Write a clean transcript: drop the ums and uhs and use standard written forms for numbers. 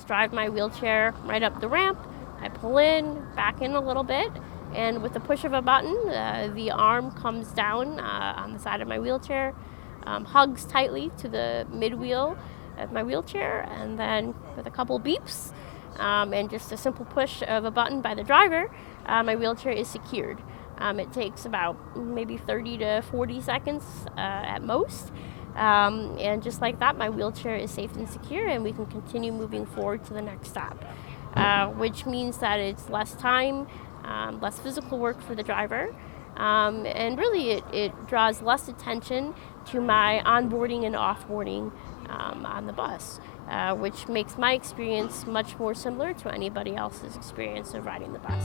just drive my wheelchair right up the ramp. I pull in, back in a little bit, and with the push of a button, the arm comes down on the side of my wheelchair, hugs tightly to the mid-wheel of my wheelchair, and then with a couple beeps and just a simple push of a button by the driver, my wheelchair is secured. It takes about maybe 30 to 40 seconds at most. And just like that, my wheelchair is safe and secure, and we can continue moving forward to the next stop, which means that it's less time, less physical work for the driver, and really it draws less attention to my onboarding and offboarding on the bus, which makes my experience much more similar to anybody else's experience of riding the bus.